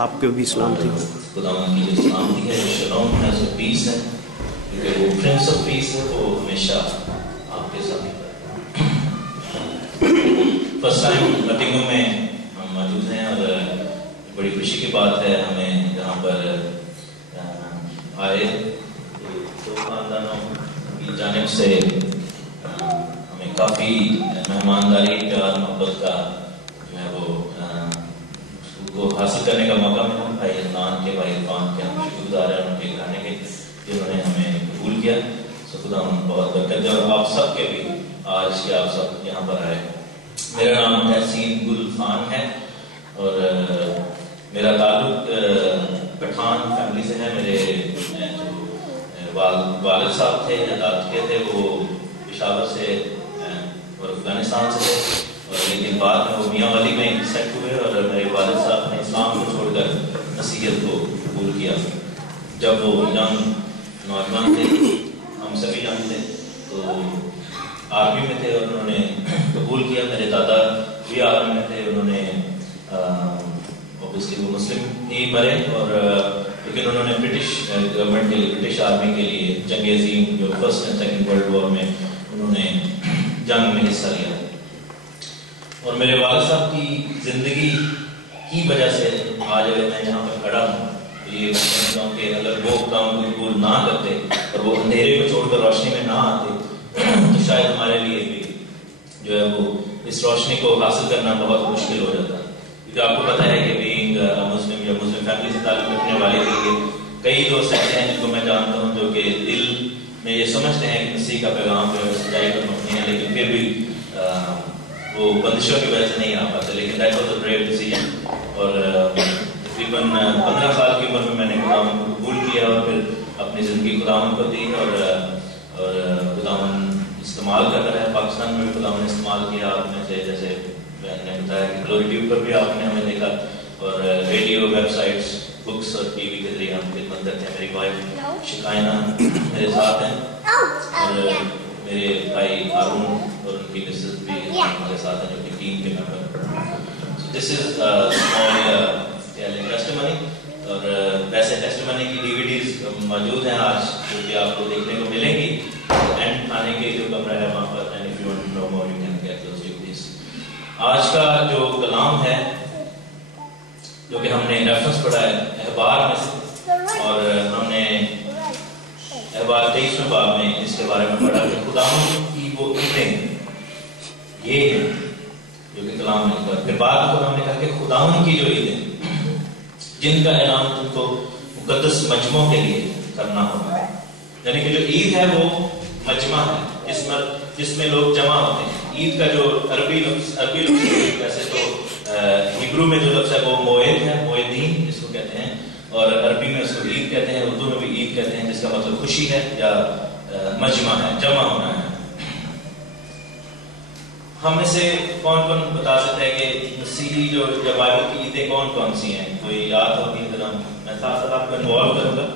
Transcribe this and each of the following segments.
آپ کو بھی سلامتی ہو. خداوند کی جو سلامتی ہے، جو شلوم ہے، جو پیس ہے، کیونکہ وہ پرنس آف پیس ہے، وہ ہمیشہ آپ کے ساتھ ہے. فرسٹ ٹائم نٹنگھم میں ہم موجود ہیں اور بڑی خوشی کی بات ہے ہمیں یہاں پر آئے. دو خاندانوں کی جانب سے ہمیں کافی مہمانداری، پیار، محبت کا جو ہے وہ کو حاصل کرنے کا موقع ملا. بھائی عدنان کے، بھائی عرفان کے ہم شکر گزار ہیں ان کے گھرانے کے جنہوں نے ہمیں قبول کیا. خدا ہم بہت برکت دے، اور آپ سب کے بھی آج کے آپ سب یہاں پر آئے. میرا نام تحسین گل خان ہے اور میرا تعلق پٹھان فیملی سے ہے. میرے جو والد صاحب تھے یا داد کے تھے وہ پشاور سے اور افغانستان سے تھے، اور لیکن بعد میں وہ میاں والی میں سیٹ ہوئے اور میرے والد صاحب نے اسلام کو چھوڑ کر مسیحیت کو قبول کیا. جب وہ ینگ نوجوان تھے، ہم سبھی ینگ تھے، تو آرمی میں تھے اور انہوں نے قبول کیا. میرے دادا بھی آرمی میں تھے، انہوں نے اوبیسلی وہ مسلم ہی مرے، اور لیکن انہوں نے برٹش گورنمنٹ کے لیے، برٹش آرمی کے لیے جنگ عظیم جو first and second world war میں انہوں نے جنگ میں حصہ لیا. اور میرے والد صاحب کی زندگی کی وجہ سے آج اگر میں یہاں پر کھڑا ہوں تو یہ سمجھتا ہوں کہ اگر وہ کام کو قبول نہ کرتے اور وہ اندھیرے کو چھوڑ کر روشنی میں نہ آتے تو شاید ہمارے لیے بھی جو ہے وہ اس روشنی کو حاصل کرنا بہت مشکل ہو جاتا. کیونکہ آپ کو پتہ ہے کہ بینگ مسلم یا مسلم فیملی سے تعلق رکھنے والے کے لیے کئی دوست ایسے ہیں جن کو میں جانتا ہوں جو کہ دل میں یہ سمجھتے ہیں کہ مسیح کا پیغام جو ہے سچائی پر مبنی ہے، لیکن پھر بھی وہ بندشوں کی وجہ سے نہیں آ پاتے. لیکن that was a brave decision, اور تقریباً 15 سال کی عمر میں میں نے خداوند کو قبول کیا اور پھر اپنی زندگی خداوند کو دی، اور خداوند استعمال کر رہا ہے. پاکستان میں بھی خداوند نے استعمال کیا. آپ میں سے جیسے میں نے بتایا کہ گلوری ٹیوب پر بھی آپ نے ہمیں دیکھا، اور ریڈیو، ویب سائٹس، بکس اور ٹی وی کے ذریعے ہم خدمت کرتے ہیں. میری وائف شکائنہ میرے ساتھ ہیں، اور میرے بھائی ہارون اور ان کی مسز بھی ہمارے ساتھ ہیں جو کہ ٹیم کے ممبر. دس از اسمال ٹیسٹیمنی، اور ویسے ٹیسٹیمنی کی DVDs موجود ہیں آج جو کہ آپ کو دیکھنے کو ملیں گی. اینڈ کھانے کے جو کمرہ ہے وہاں پر، and if you want to know more you can get those DVDs. آج کا جو کلام ہے جو کہ ہم نے ریفرنس پڑھا ہے اخبار میں سے، اور ہم نے اخبار 23ویں باب میں اس کے بارے میں پڑھا کہ خداوند کی وہ عیدیں یہ ہیں جو کہ کلام میں لکھا. پھر بعد میں ہم نے کہا کہ خداوند کی جو عیدیں جن کا اعلان تم کو مقدس مجمعوں کے لیے کرنا ہوگا. یعنی کہ جو عید ہے وہ مجمع ہے جس میں لوگ جمع ہوتے ہیں. عید کا جو عربی لفظ ویسے تو ہبرو میں جو لفظ ہے وہ موعد ہے، موعدین جس کو کہتے ہیں، اور عربی میں اس کو عید کہتے ہیں، اردو میں بھی عید کہتے ہیں، جس کا مطلب خوشی ہے یا مجمع ہے، جمع ہونا ہے. ہم میں سے کون کون بتا سکتا ہے کہ مسیحی جو بائبل کی عیدیں کون کون سی ہیں؟ کوئی یاد ہوگی ذرا. میں ساتھ ساتھ آپ کو انوالو کروں گا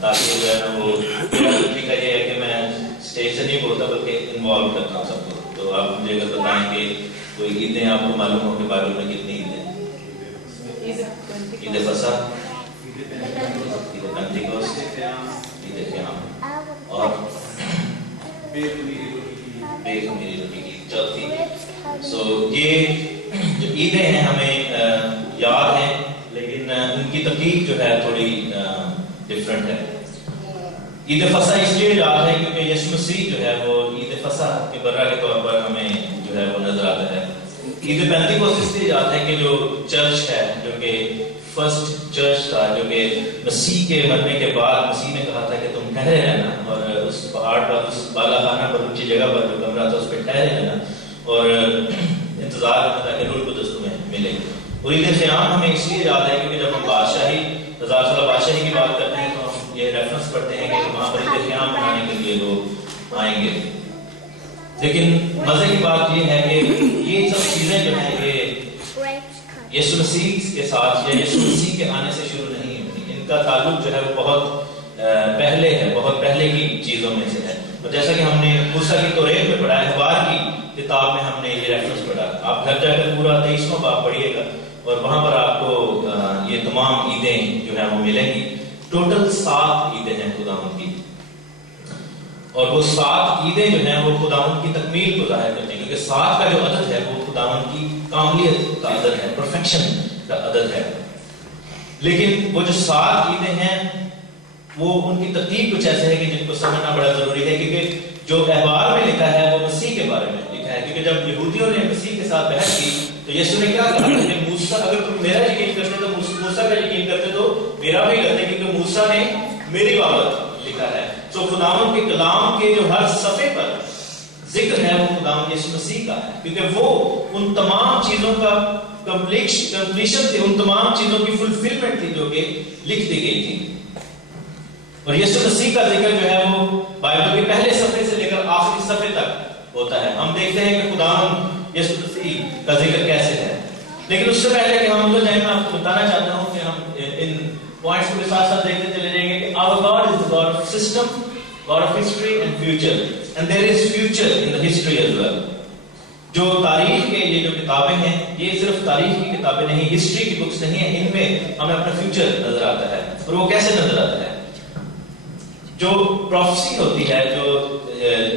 تاکہ جو ہے نا وہ طریقہ یہ ہے کہ میں اسٹیج سے نہیں بولتا بلکہ انوالو کرتا ہوں سب کو. تو آپ مجھے اگر بتائیں کہ کوئی عیدیں آپ کو معلوم ہو کہ بائبل میں کتنی عیدیں ہیں؟ عید فصح، عید پینتیکوست، عید قیامت، اور بے خمیری روٹی کی چوتھی. سو یہ جو عیدیں ہیں ہمیں یاد ہیں، لیکن ان کی تحقیق جو ہے تھوڑی ڈفرینٹ ہے. عید فصح اس لیے یاد ہے کیونکہ یسوع مسیح جو ہے وہ عید فصح کے برہ کے طور پر ہمیں جو ہے وہ نظر آتا ہے. عید پینتیکوست اس لیے یاد ہے کہ جو چرچ ہے، جو کہ فرسٹ چرچ تھا، جو کہ مسیح کے مرنے کے بعد مسیح نے کہا تھا کہ تم ٹھہرے رہنا، اور اس پہاڑ پر، اس بالا خانہ پر، اونچی جگہ پر جو کمرہ تھا اس پہ ٹھہرے رہنا اور انتظار کرنا تھا کہ روح القدس تمہیں ملے. اور عید قیام ہمیں اس لیے یاد ہے کیونکہ جب ہم بادشاہی 1000 سالہ بادشاہی کی بات کرتے ہیں تو ہم یہ ریفرنس پڑھتے ہیں کہ وہاں پر عید قیام منانے کے لیے لوگ آئیں گے. لیکن مزے کی بات یہ ہے کہ یہ سب چیزیں جو ہیں یہ یسوع مسیح کے ساتھ یا یسوع مسیح کے آنے سے شروع نہیں ہوتی. ان کا تعلق جو ہے وہ بہت پہلے ہے، بہت پہلے کی چیزوں میں سے ہے. اور جیسا کہ ہم نے موسیٰ کی توریت میں پڑھا ہے، اخبار کی کتاب میں ہم نے یہ ریفرنس پڑھا. آپ گھر جا کر پورا 23واں باب پڑھیے گا اور وہاں پر آپ کو یہ تمام عیدیں جو ہیں وہ ملیں گی. ٹوٹل 7 عیدیں ہیں خداوند کی، اور وہ 7 عیدیں جو ہیں وہ خداوند کی تکمیل کو ظاہر کرتی ہیں، کیونکہ 7 کا جو عدد ہے وہ خداوند کی کاملیت کا عدد ہے، پرفیکشن کا عدد ہے. لیکن وہ جو 7 عیدیں ہیں وہ ان کی ترتیب کچھ ایسے ہے کہ جن کو سمجھنا بڑا ضروری ہے، کیونکہ جو احبار میں لکھا ہے وہ مسیح کے بارے میں لکھا ہے. کیونکہ جب یہودیوں نے مسیح کے ساتھ بحث کی تو یسوع نے کیا کہا کہ موسیٰ، اگر تم میرا یقین کرتے تو موسیٰ کا یقین کرتے تو میرا بھی کرتے، کیونکہ موسیٰ نے میری بابت لکھا ہے. تو خداوند کے کلام کے جو ہر صفحے پر ذکر ہے وہ خداوند یسوع مسیح کا ہے، کیونکہ وہ ان تمام چیزوں کا کمپلیشن تھی، ان تمام چیزوں کی فلفلمنٹ تھی جو کہ لکھ دی گئی تھی. اور یسوع مسیح کا ذکر جو ہے وہ بائبل کے پہلے صفحے سے لے کر آخری صفحے تک ہوتا ہے. ہم دیکھتے ہیں کہ خداوند یسوع مسیح کا ذکر کیسے ہے. لیکن اس سے پہلے کہ ہم تو جائیں، میں آپ کو بتانا چاہتا ہوں کہ ہم ان پوائنٹس کو ساتھ ساتھ دیکھتے چلے جائیں گے کہ our God is the God of system, God of history and future, and there is future in the history as well. جو تاریخ کے یہ جو کتابیں ہیں یہ صرف تاریخ کی کتابیں نہیں، ہسٹری کی بکس نہیں ہیں، ان میں ہمیں اپنا فیوچر نظر آتا ہے. اور وہ کیسے نظر آتا ہے؟ جو پروفیسی ہوتی ہے، جو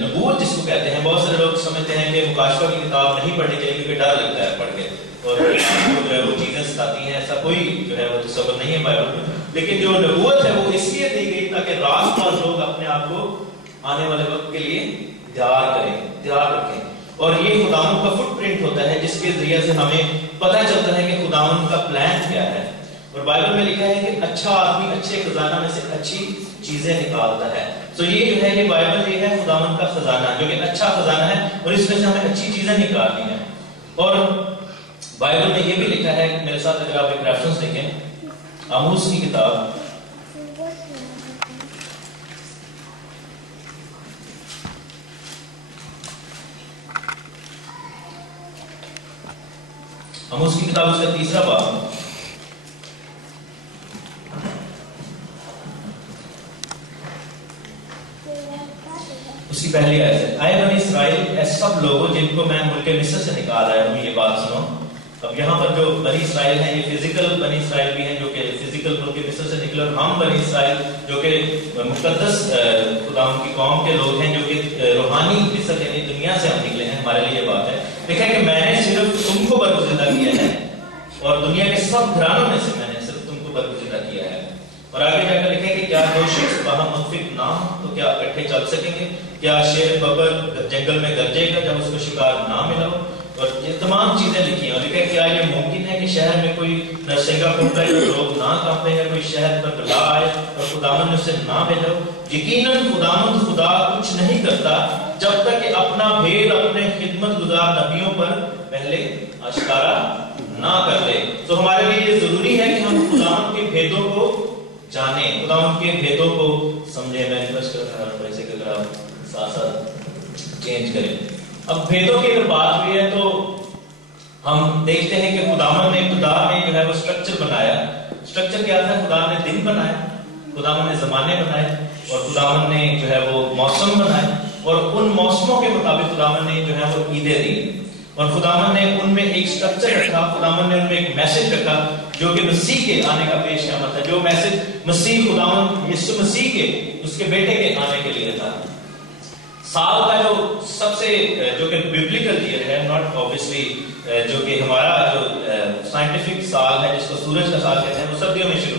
نبوت جس کو کہتے ہیں، بہت سارے لوگ سمجھتے ہیں کہ مکاشفہ کی کتاب نہیں پڑھنی چاہیے کیونکہ ڈر لگتا ہے پڑھ کے، اور جو ہے وہ چیزیں ستاتی ہیں. ایسا کوئی جو ہے وہ تصور نہیں ہے بائبل میں. لیکن جو نبوت ہے وہ اس لیے دی گئی تاکہ راست باز لوگ اپنے آپ کو آنے والے وقت کے لیے تیار کریں، تیار رکھیں. اور یہ خداوند کا فٹ پرنٹ ہوتا ہے جس کے ذریعے سے ہمیں پتہ چلتا ہے کہ خداوند کا پلان کیا ہے. اور بائبل میں لکھا ہے کہ اچھا آدمی اچھے خزانہ میں سے اچھی چیزیں نکالتا ہے. تو یہ جو ہے یہ بائبل یہ ہے خداوند کا خزانہ جو کہ اچھا خزانہ ہے، اور اس میں سے ہمیں اچھی چیزیں نکالنی ہیں. اور بائبل میں یہ بھی لکھا ہے، میرے ساتھ اگر آپ ایک ریفرنس دیکھیں، آموس کی کتاب آموس کی کتاب اس کا 3 باب، اس کی پہلی آیت ہے، اے بنی اسرائیل، اے سب لوگوں جن کو میں ملک مصر سے نکال آیا ہوں، یہ بات سنو. اب یہاں پر جو بنی اسرائیل ہیں یہ فزیکل بنی اسرائیل بھی ہیں جو کہ فزیکل ملک مصر سے نکلے، اور ہم بنی اسرائیل جو کہ مقدس خداوند کی قوم کے لوگ ہیں جو کہ روحانی مصر یعنی دنیا سے ہم نکلے ہیں. ہمارے لیے یہ بات ہے. دیکھیں کہ میں نے صرف تم کو برگزیدہ کیا ہے، اور دنیا کے سب گھرانوں میں سے میں نے صرف تم کو برگزیدہ کیا ہے. اور آگے جا کر لکھیں کہ کیا دو شخص باہم منفق نہ ہوں تو کیا اکٹھے چل سکیں گے؟ کیا شیر ببر جنگل میں گرجے گا جب اس کو شکار نہ ملا ہو؟ اور یہ تمام چیزیں لکھی ہیں. اور لکھا کیا یہ ممکن ہے کہ شہر میں کوئی نرسنگا پھونکے اور لوگ نہ کانپیں گے، کوئی شہر پر بلا آئے اور خداوند نے اسے نہ بھیجا ہو؟ یقیناً خداوند خدا کچھ نہیں کرتا جب تک کہ اپنا بھید اپنے خدمت گزار نبیوں پر پہلے اشکارا نہ کر دے. تو ہمارے لیے یہ ضروری ہے کہ ہم خداوند کے بھیدوں کو جانیں، خداوند کے بھیدوں کو سمجھیں. میں ریکویسٹ کرتا ہوں ویسے کہ اگر آپ ساتھ ساتھ چینج کریں. اب بھیدوں کی اگر بات ہوئی ہے تو ہم دیکھتے ہیں کہ خداوند نے ابتدا میں جو ہے وہ اسٹرکچر بنایا. اسٹرکچر کیا تھا؟ خدا نے دن بنائے، خداوند نے زمانے بنائے، اور خداوند نے جو ہے وہ موسم بنائے، اور ان موسموں کے مطابق خداوند نے جو ہے وہ عیدیں دی. اور خداوند نے ان میں ایک اسٹرکچر رکھا، خداوند نے ان میں ایک میسج رکھا جو کہ مسیح کے آنے کا پیش قیامت ہے. جو میسج مسیح خداوند یسوع مسیح کے اس کے بیٹے کے آنے کے لیے تھا. سال کا جو سب سے جو کہ بیبلیکل ایئر ہے، ناٹ اوبویسلی جو کہ ہمارا جو سائنٹیفک سال ہے جس کو سورج کا سال کہتے ہیں، وہ سردیوں میں شروع